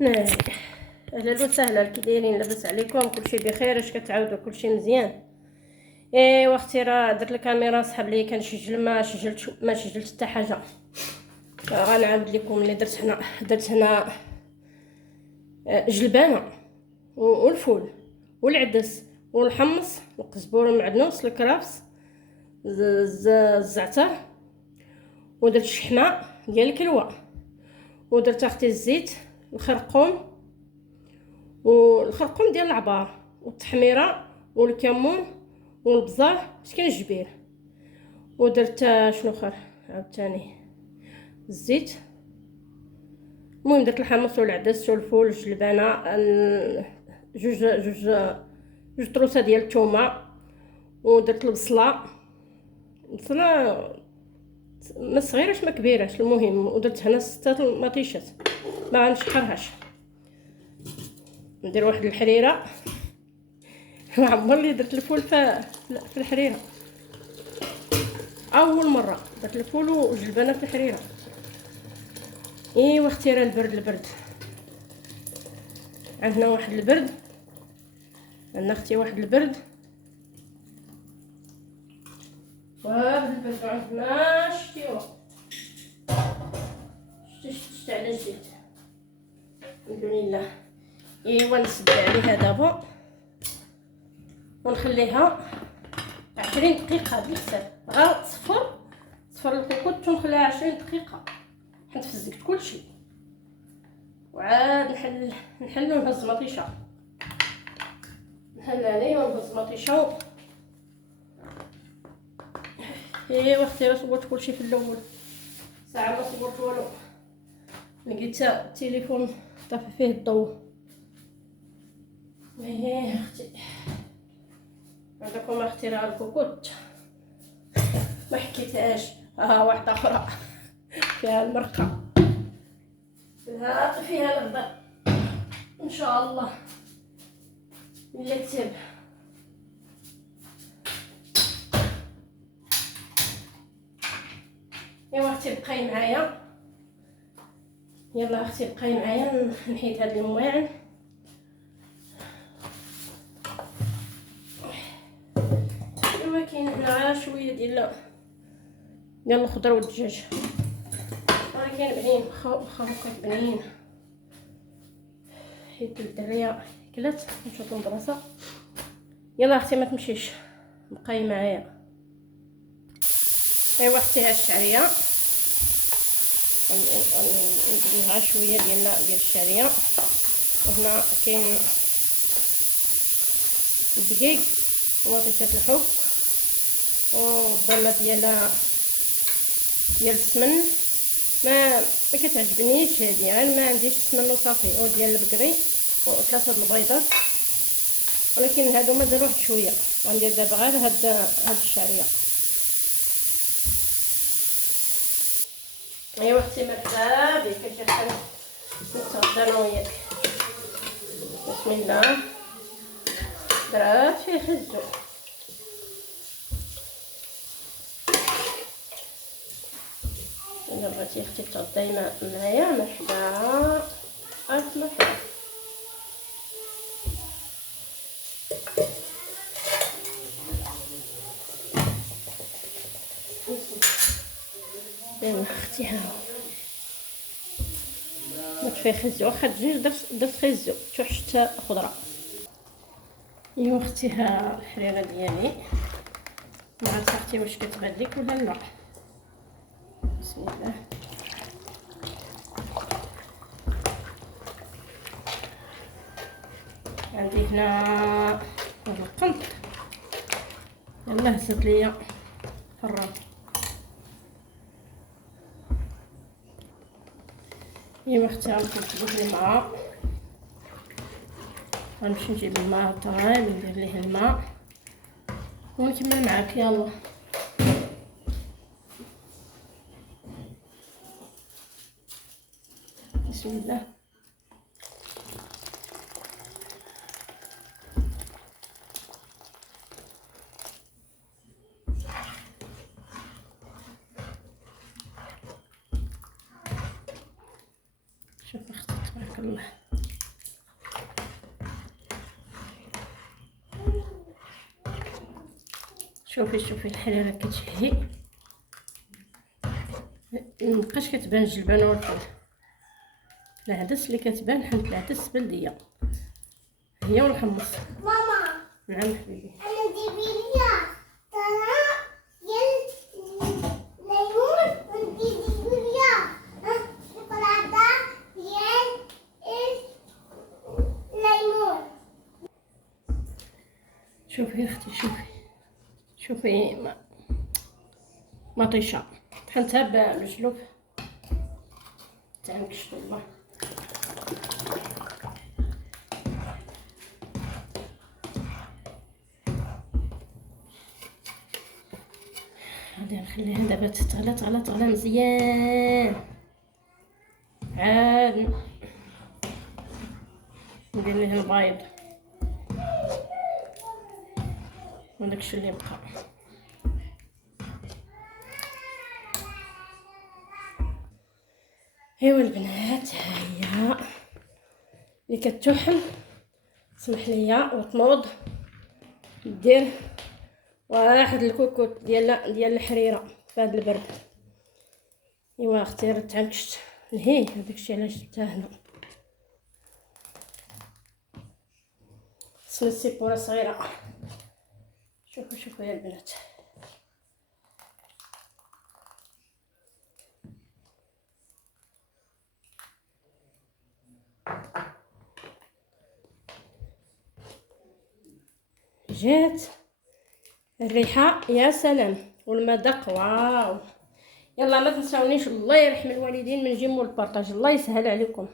ناري. اهلا وسهلا، كي دايرين؟ لاباس عليكم؟ كلشي بخير؟ اش كتعاودوا؟ كلشي مزيان؟ ايوا اختي، راه درت الكاميرا سحب لي كنسجل، ما سجلت حتى حاجه. غنعاود لكم اللي درت هنا جلبانه والفول والعدس والحمص والقزبور والمعدنوس الكرفس الزعتر، ودرت الشحمه ديال الكلوه، ودرت اختي الزيت، الخرقوم ديال العبار والتحميره والكمون والبزار مسكين الجبير، ودرت شنو اخر عاوتاني الزيت. المهم درت الحمص والعدس والفول والجلبانه، جوج طروسه ديال الثومه، ودرت البصله ما صغيرش ما كبيرش، المهم ودرت هنا 6 المطيشات ما غنشحرهاش. ندير واحد الحريره عمر لي درت الفول في الحريره، اول مره درت الفول والجلبانه في الحريره. ايوا اختي، راه البرد عندنا واحد البرد، عندنا اختي واحد البرد، عندنا شتيوا شتي على الزيت الحمد لله. ايوا نسد عليها دابا ونخليها 20 دقيقه بالحساب، غا تصفر الكوكوط ونخليها 20 دقيقه حيت فزكت كلشي، وعاد نحل ونهز مطيشه، نحل عليه ونهز مطيشه. ايوا اختي، راه صورت كلشي في الاول، ساعه ما صورت والو، لقيت التليفون طافي فيه الضوء. اختي عندكم اختي راه الكوكوط ما حكيتهاش، واحده اخرى فيها المرقه، فيها الغدا ان شاء الله الا كتب. ايوا اختي بقاي معايا، يلا اختي بقاي معايا نحيد هاد المواعن. ايوا كاين هنا شويه ديال الخضره والدجاج، راه كاين بنين خروقات بنين، حيت الدريه كلات نشوفو المدرسه. يلا اختي ما تمشيش، بقاي معايا. ايوا اختي، ها الشعريه نديرها شويه ديال الشعريه، وهنا كاين الدقيق ومطيشات الحب والضله ديال السمن. ما كتعجبنيش هذه، غير ما عنديش السمن وصافي، وديال البقري و3 البيضات، ولكن هادو مازال واحد شويه. غندير دابا غير هاد الشعريه. ايوا اختي، مرحبا بك، كيف حالك؟ نتغدى انا وياك. بسم الله. درات فيه خزو. الا بغيتي اختي تغداي معايا مرحبا، الف مرحبا. ايوا اختي، ها درت فيه خزو، واخا دجاج درت خزو حتى خضره. ايوا اختي، ها الحريره ديالي، ما عرفت اختي واش كتبان لك ولا لا. بسم الله. عندي هنا القنط، يلاه هزت ليا فران. ايوا اختي، غنجيب الماء، غنمشي نجيب الماء طايب، ندير ليه الماء ونكمل معاك. يلا بسم الله. شوف اختي تبارك الله، شوفي الحريره كتشهي، مبقاش كتبان الجلبانه والفول. العدس اللي كتبان حنت العدس بلديه هي والحمص. ماما نعم حبيبي. انا جيبي لي ترى ديال الليمون وانتي جيبي لي شوكولاته ديال الليمون. شوفي اختي، شوفي مطيشه حنتها بالجلوب تاع مكشط الله. غادي نخليها دابا تغلى مزيان، عاد ندير ليها البيض وداكشي اللي بقى. ايوا البنات، هي اللي كتوحل سمح ليا وتنوض دير واحد الكوكوط ديال الحريره في هذا البرد. ايوا اختي راه تعمكشت نهي هذاكشي علاش جبتها هنا. خصنا سيبوره صغيره. شوفوا يا البنات، جات الريحه يا سلام والمذاق واو. يلا ما تنساونيش، الله يرحم الوالدين من جيم والبارطاج، الله يسهل عليكم.